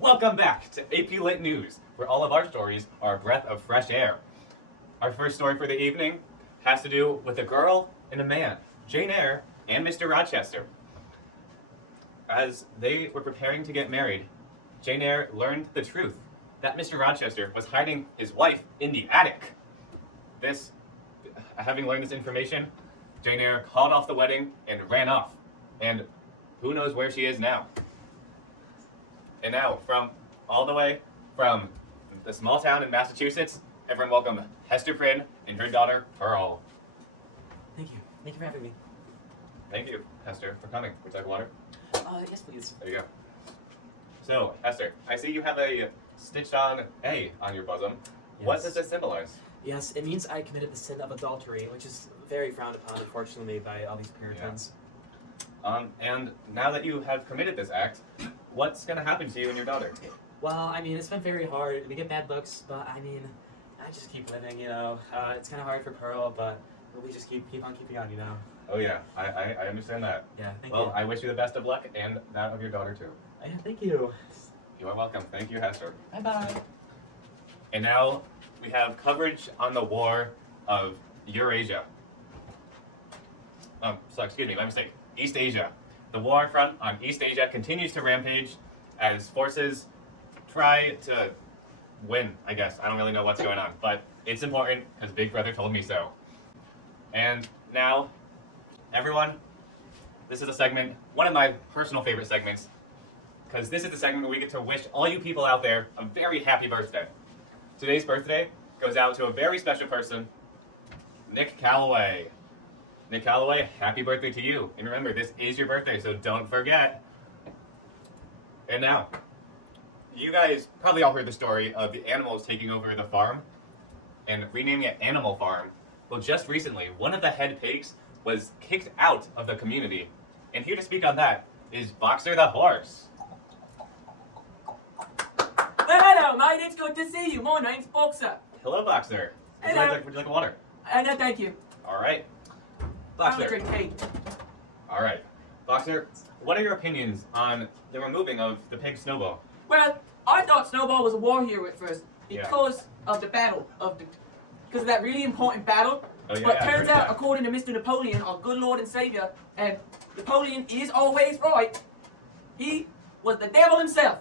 Welcome back to AP Lit News, where all of our stories are a breath of fresh air. Our first story for the evening has to do with a girl and a man, Jane Eyre and Mr. Rochester. As they were preparing to get married, Jane Eyre learned the truth that Mr. Rochester was hiding his wife in the attic. Having learned this information, Jane Eyre called off the wedding and ran off. And who knows where she is now? And now, from all the way from the small town in Massachusetts, everyone welcome Hester Prynne and her daughter, Pearl. Thank you. Thank you for having me. Thank you, Hester, for coming. Would you like water? Yes, please. There you go. So, Hester, I see you have a stitched-on A on your bosom. Yes. What does this symbolize? Yes, it means I committed the sin of adultery, which is very frowned upon, unfortunately, by all these Puritans. And now that you have committed this act, what's going to happen to you and your daughter? Well, I mean, it's been very hard. We get bad looks, but I mean, I just keep living, you know. It's kind of hard for Pearl, but we just keep on keeping on, you know. Oh yeah, I understand that. Yeah, thank Well, you. I wish you the best of luck and that of your daughter too. Yeah, thank you. You are welcome. Thank you, Hester. Bye-bye. And now we have coverage on the war of Eurasia. Excuse me, my mistake. East Asia. The war front on East Asia continues to rampage as forces try to win, I guess. I don't really know what's going on, but it's important because Big Brother told me so. And now, everyone, this is a segment, one of my personal favorite segments, because this is the segment where we get to wish all you people out there a very happy birthday. Today's birthday goes out to a very special person, Nick Calloway. Nick Calloway, happy birthday to you. And remember, this is your birthday, so don't forget. And now, you guys probably all heard the story of the animals taking over the farm and renaming it Animal Farm. Well, just recently, one of the head pigs was kicked out of the community. And here to speak on that is Boxer the horse. Well, hello, mate. It's good to see you. My name's Boxer. Hello, Boxer. Hello. Would you like water? No, thank you. All right. I don't Boxer. drink tea. All right. Boxer, what are your opinions on the removing of the pig Snowball? Well, I thought Snowball was a war hero at first Yeah. because of the battle because of that really important battle. Oh, yeah, But yeah, I turns heard out, that. according to Mr. Napoleon, our good Lord and Savior, and Napoleon is always right. He was the devil himself.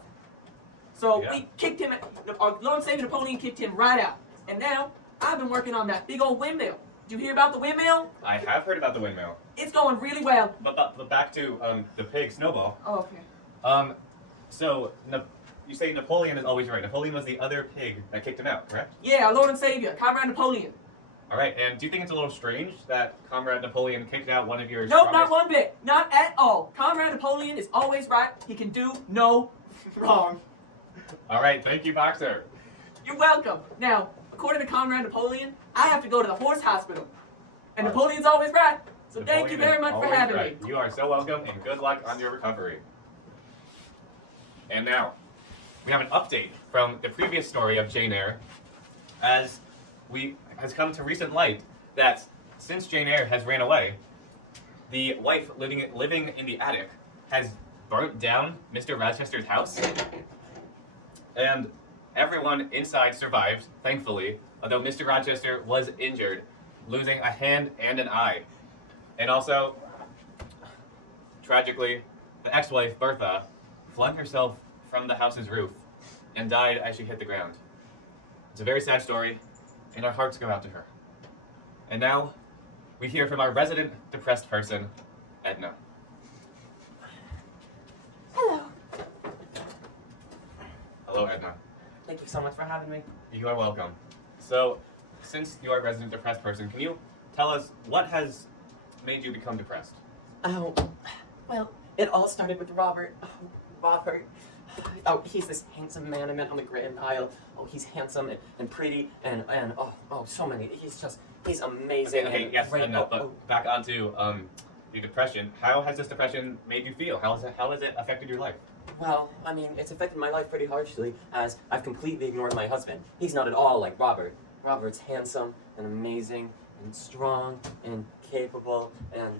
So Yeah. we kicked him. Our Lord and Savior Napoleon kicked him right out. And now I've been working on that big old windmill. Did you hear about the windmill? I have heard about the windmill. It's going really well. But back to the pig Snowball. Oh, okay. You say Napoleon is always right. Napoleon was the other pig that kicked him out, correct? Yeah, our Lord and Savior, Comrade Napoleon. All right. And do you think it's a little strange that Comrade Napoleon kicked out one of your Nope, strongest... not one bit. Not at all. Comrade Napoleon is always right. He can do no wrong. All right. Thank you, Boxer. You're welcome. Now, according to Comrade Napoleon, I have to go to the horse hospital. And Napoleon's always right. So thank you Napoleon very is much for always having right. me. You are so welcome, and good luck on your recovery. And now, we have an update from the previous story of Jane Eyre, as has come to recent light that since Jane Eyre has ran away, the wife living in the attic has burnt down Mr. Rochester's house, and everyone inside survived, thankfully, although Mr. Rochester was injured, losing a hand and an eye. And also, tragically, the ex-wife, Bertha, flung herself from the house's roof and died as she hit the ground. It's a very sad story, and our hearts go out to her. And now, we hear from our resident depressed person, Edna. Hello. Hello, Edna. Thank you so much for having me. You are welcome. So, since you are a resident depressed person, can you tell us what has made you become depressed? Oh, well, it all started with Robert. Oh, Robert. Oh, he's this handsome man I met on the Grand Isle. Oh, he's handsome and pretty and so many. He's amazing. Okay, and yes, great. Edna, but back onto your depression. How has this depression made you feel? How has it affected your life? Well, I mean, it's affected my life pretty harshly, as I've completely ignored my husband. He's not at all like Robert. Robert's handsome and amazing and strong and capable and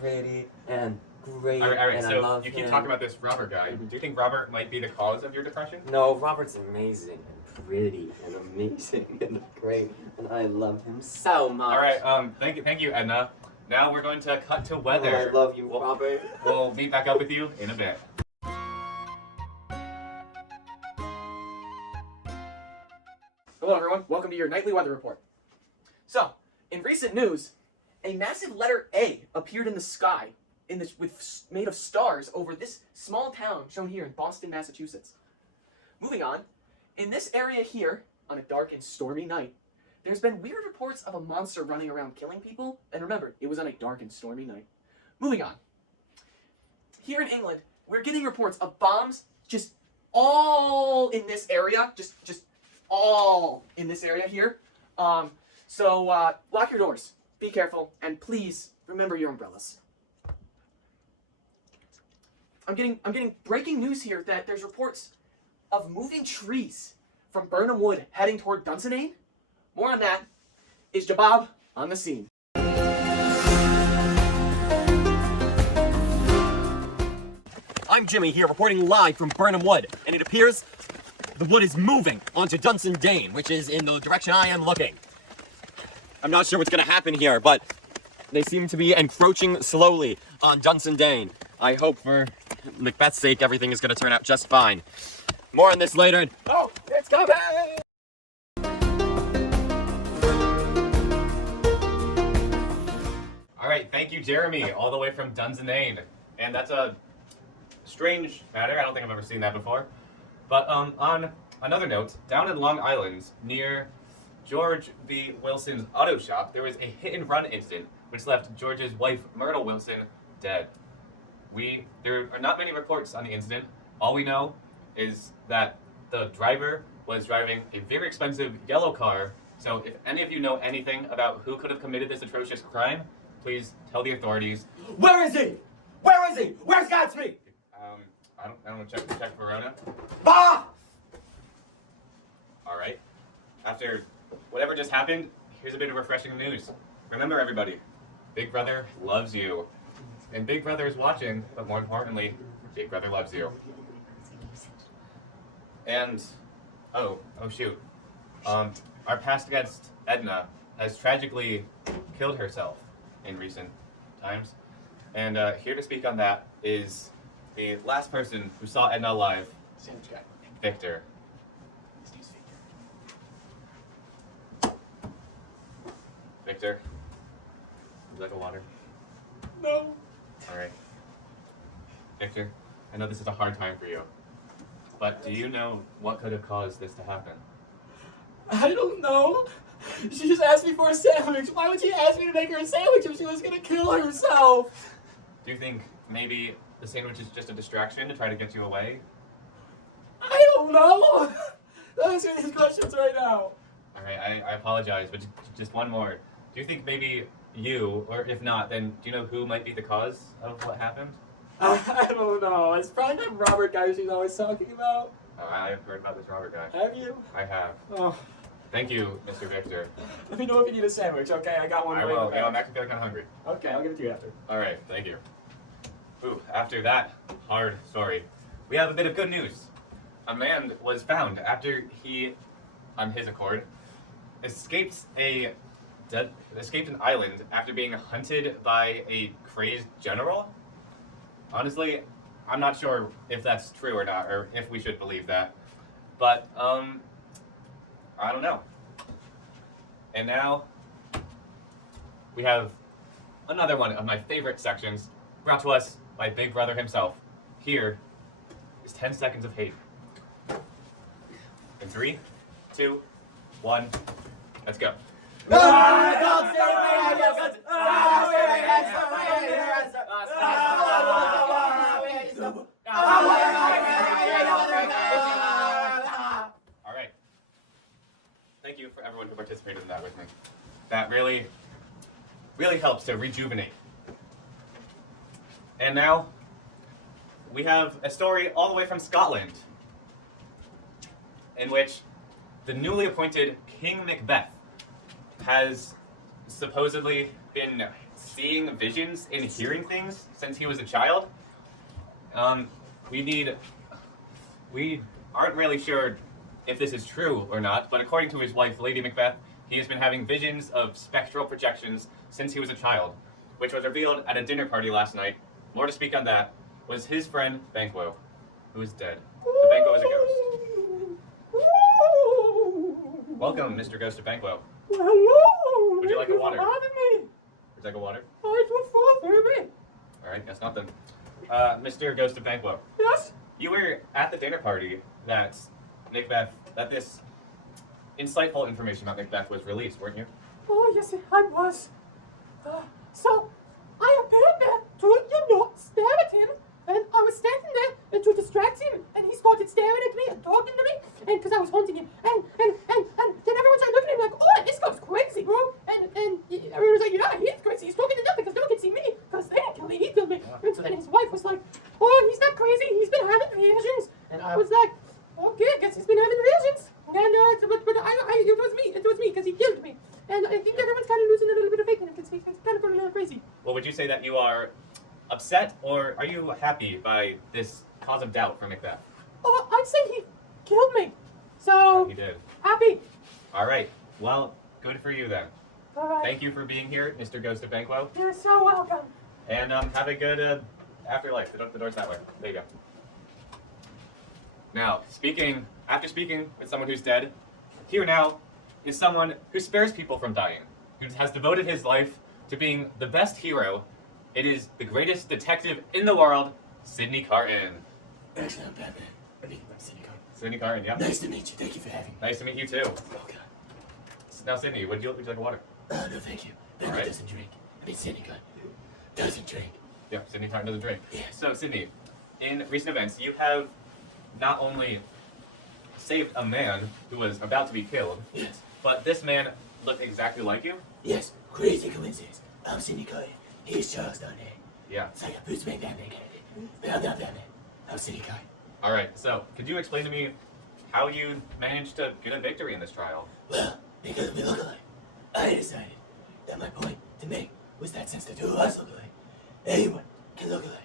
pretty and great. All right. And I So love you keep him. talking about this Robert guy. Mhm. Do you think Robert might be the cause of your depression? No, Robert's amazing and pretty and amazing and great, and I love him so much. All right. Thank you, Edna. Now we're going to cut to Oh, weather. I love you, We'll- Robert. We'll meet back up with you in a bit. Hello, everyone. Welcome to your nightly weather report. So, in recent news, a massive letter A appeared in the sky, made of stars over this small town shown here in Boston, Massachusetts. Moving on, in this area here, on a dark and stormy night, there's been weird reports of a monster running around killing people. And remember, it was on a dark and stormy night. Moving on. Here in England, we're getting reports of bombs just all in this area, just all in this area here. So lock your doors, be careful, and please remember your umbrellas. I'm getting breaking news here that there's reports of moving trees from Burnham Wood heading toward Dunsinane. More on that is Jabab on the scene. I'm Jimmy here reporting live from Burnham Wood, and it appears the wood is moving onto Dunsandane, which is in the direction I am looking. I'm not sure what's gonna happen here, but they seem to be encroaching slowly on Dunsandane. I hope for Macbeth's sake everything is gonna turn out just fine. More on this later, and oh, it's coming! All right. Thank you, Jeremy, all the way from Dunsinane. And that's a strange matter. I don't think I've ever seen that before. But on another note, down in Long Island, near George V. Wilson's auto shop, there was a hit-and-run incident which left George's wife, Myrtle Wilson, dead. There are not many reports on the incident. All we know is that the driver was driving a very expensive yellow car. So if any of you know anything about who could have committed this atrocious crime, please tell the authorities. Where is he? Where is he? Where's Gatsby? I don't check Verona. Ah! All right. After whatever just happened, here's a bit of refreshing news. Remember, everybody, Big Brother loves you. And Big Brother is watching, but more importantly, Big Brother loves you. And, oh shoot. Our past guest, Edna, has tragically killed herself in recent times. And here to speak on that is the last person who saw Edna live, Sandwich guy. Victor. Steve's Victor, would you like a water? No. All right. Victor, I know this is a hard time for you, but do you know what could have caused this to happen? I don't know. She just asked me for a sandwich. Why would she ask me to make her a sandwich if she was gonna kill herself? Do you think maybe the sandwich is just a distraction to try to get you away? I don't know. Don't ask me these questions right now. All right, I apologize, but just one more. Do you think maybe you, or if not, then do you know who might be the cause of what happened? I don't know. It's probably that Robert guy she's always talking about. Oh, I've heard about this Robert guy. Have you? I have. Oh, Thank you, Mr. Victor. let me know if you need a sandwich. Okay, I got one. I right will. back. I'm actually feeling kind of hungry. Okay, I'll give it to you after. All right, thank you. Ooh, after that hard story, we have a bit of good news. A man was found after he, on his accord, escaped an island after being hunted by a crazed general. Honestly, I'm not sure if that's true or not, or if we should believe that. But I don't know. And now we have another one of my favorite sections, brought to us by Big Brother himself. Here is 10 seconds of hate. In 3, 2, 1, let's go. All right. Thank you for everyone who participated in that with me. That really helps to rejuvenate. And now, we have a story all the way from Scotland, in which the newly appointed King Macbeth has supposedly been seeing visions and hearing things since he was a child. We aren't really sure if this is true or not, but according to his wife, Lady Macbeth, he has been having visions of spectral projections since he was a child, which was revealed at a dinner party last night. More to speak on that was his friend Banquo, who is dead. The Banquo is a ghost. Welcome, Mr. Ghost of Banquo. Hello. Would you like a water? For having me. Would you like a water? It was full for me. All right, that's nothing. Mr. Ghost of Banquo, Yes. you were at the dinner party that this insightful information about Macbeth was released, weren't you? Oh, yes, I was. So, I appeared there to, stare at him, and I was standing there and to distract him, and he started staring at me and talking to me, and because I was haunting him, and then everyone started looking at me like, oh, this guy's crazy, bro, and everyone was like, yeah, he is crazy, he's talking to them because no one can see me, because they didn't kill me, he killed me, and so then his wife was like, oh, he's not crazy, he's been having visions, and I was like, okay, I guess he's been having visions, and it was me, because he killed me. And I think everyone's kind of losing a little bit of faith in him because he's kind of going a little crazy. Well, would you say that you are upset, or are you happy by this cause of doubt for Macbeth? Oh, I'd say he killed me. So, He did. happy. All right. Well, good for you then. All right. Thank you for being here, Mr. Ghost of Banquo. You're so welcome. And have a good afterlife. The door's that way. There you go. Now, after speaking with someone who's dead, here now is someone who spares people from dying, who has devoted his life to being the best hero. It is the greatest detective in the world, Sidney Carton. Actually, I'm Batman. I'm Sidney Carton. Sidney Carton, yeah. Nice to meet you. Thank you for having me. Nice to meet you too. Oh, God. Now, Sidney, would you like a water? No, thank you. Batman Alright. doesn't drink. Sidney Carton doesn't drink. Yeah, Sidney Carton doesn't drink. Yes. So, Sidney, in recent events, you have not only saved a man who was about to be killed, Yes. but this man looked exactly like you. Yes. Crazy coincidence. I'm Sidney Carton. He's Charles Darnay. Yeah. It's like a Bruce Wayne Batman kind of thing. But I'm not Batman. I'm Sidney Carton. All right. So, could you explain to me how you managed to get a victory in this trial? Well, because we look alike, I decided that my point to make was that since the two of us look alike, anyone can look alike.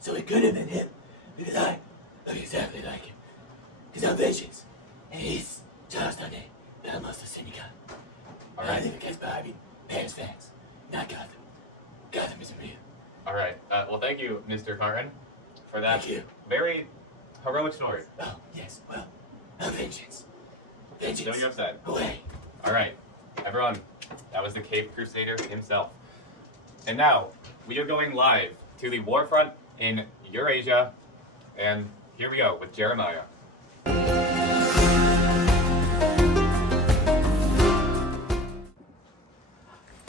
So it could have been him, because I look exactly like him. Because I'm Vengeance, and he's Charles Darnay, but I'm also Sidney Carton. All I right. live against Bobby, Paris facts, not Gotham. Gotham isn't real. All right. Well, thank you, Mr. Carton, for that Thank you. very heroic story. Oh, yes, well, I'm Vengeance. No, Vengeance. you're upset. Away. All right, everyone, that was the Cape Crusader himself. And now, we are going live to the war front in Eurasia, and here we go with Jeremiah.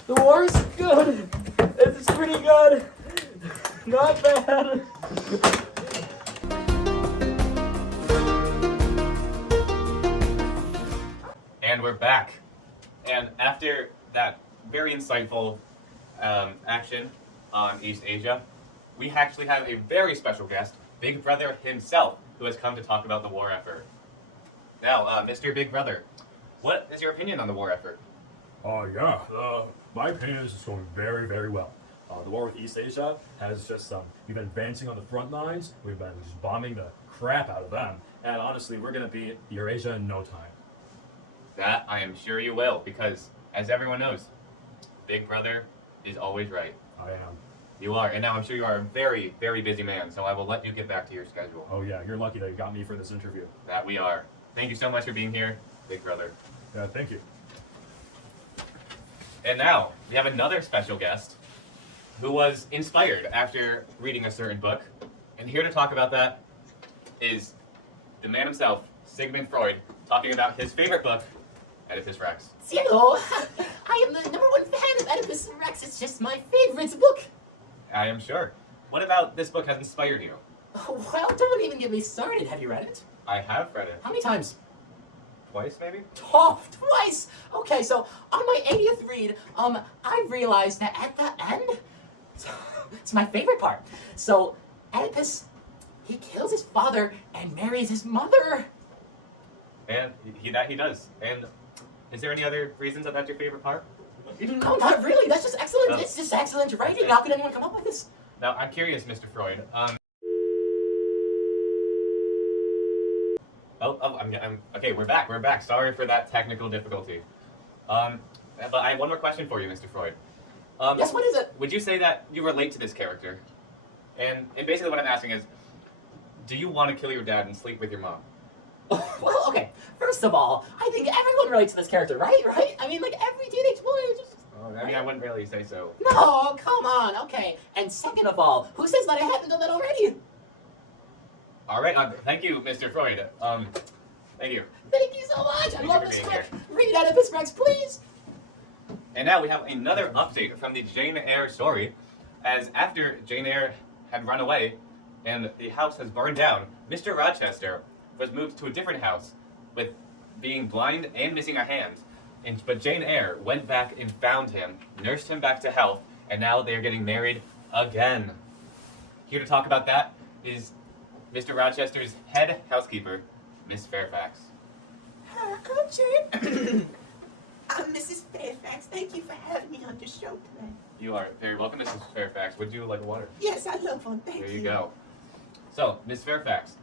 The war is good. It's pretty good. Not bad. And we're back. And after that very insightful action on East Asia, we actually have a very special guest, Big Brother himself, who has come to talk about the war effort. Now, Mr. Big Brother, what is your opinion on the war effort? Yeah. My opinion is it's going very, very well. The war with East Asia has just, we've been advancing on the front lines. We've been just bombing the crap out of them. And honestly, we're going to beat Eurasia in no time. That I am sure you will, because as everyone knows, Big Brother is always right. I am. You are, and now I'm sure you are a very, very busy man, so I will let you get back to your schedule. Oh yeah, you're lucky that you got me for this interview. That we are. Thank you so much for being here, Big Brother. Yeah, thank you. And now, we have another special guest who was inspired after reading a certain book. And here to talk about that is the man himself, Sigmund Freud, talking about his favorite book, Oedipus Rex. Hello. I am the #1 fan of Oedipus Rex. It's just my favorite book. I am sure. What about this book has inspired you? Well, don't even get me started. Have you read it? I have read it. How many times? Twice, maybe? Oh, twice! Okay, so on my 80th read, I realized that at the end, it's my favorite part. So, Oedipus, he kills his father and marries his mother. And he does. And is there any other reasons that that's your favorite part? No, not really. That's just excellent. Oh. It's just excellent writing. How could anyone come up with this? Now, I'm curious, Mr. Freud. Okay, we're back. We're back. Sorry for that technical difficulty. But I have one more question for you, Mr. Freud. Yes, what is it? Would you say that you relate to this character? And basically what I'm asking is, do you want to kill your dad and sleep with your mom? Well, okay. First of all, I think everyone relates to this character, right? Right? I mean, like every teenage boy is just. I mean, I wouldn't really say so. No, come on. Okay. And second of all, who says that I haven't done that already? All right. Thank you, Mr. Freud. Thank you. Thank you so much. I Thank love you for this being script. here. Read Oedipus Rex, please. And now we have another update from the Jane Eyre story. As after Jane Eyre had run away and the house has burned down, Mr. Rochester was moved to a different house with being blind and missing a hand. But Jane Eyre went back and found him, nursed him back to health, and now they are getting married again. Here to talk about that is Mr. Rochester's head housekeeper, Miss Fairfax. Hi, I'm Jane. I'm Mrs. Fairfax. Thank you for having me on the show today. You are very welcome, Mrs. Fairfax. Would you like a water? Yes, I love one. Thank There you. you go. So, Miss Fairfax,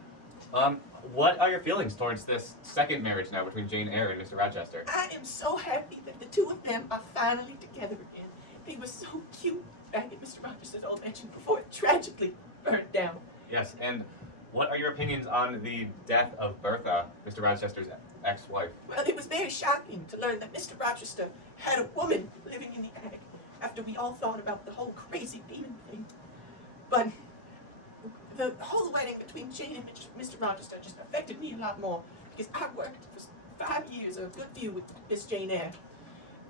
what are your feelings towards this second marriage now between Jane Eyre and Mr. Rochester? I am so happy that the two of them are finally together again. They were so cute back at Mr. Rochester's old mansion before it tragically burned down. Yes, and what are your opinions on the death of Bertha, Mr. Rochester's ex-wife? Well, it was very shocking to learn that Mr. Rochester had a woman living in the attic after we all thought about the whole crazy demon thing. But the whole wedding between Jane and Mr. Rochester just affected me a lot more because I worked for 5 years, or a good few, with Miss Jane Eyre.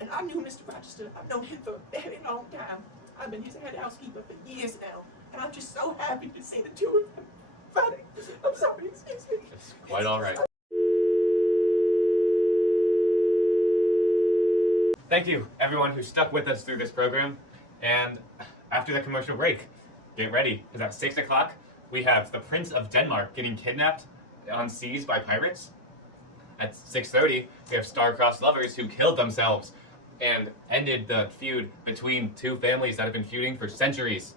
And I knew Mr. Rochester. I've known him for a very long time. I've been his head housekeeper for years now. And I'm just so happy to see the two of them fighting. I'm sorry, excuse me. It's quite all right. Thank you, everyone who stuck with us through this program. And after the commercial break, get ready, because at 6 o'clock, we have the Prince of Denmark getting kidnapped on seas by pirates. At 6:30, we have star-crossed lovers who killed themselves and ended the feud between two families that have been feuding for centuries.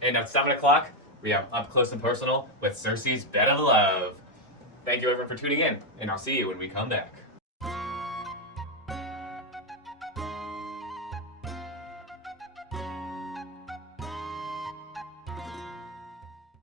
And at 7 o'clock, we have Up Close and Personal with Cersei's Bed of Love. Thank you, everyone, for tuning in, and I'll see you when we come back.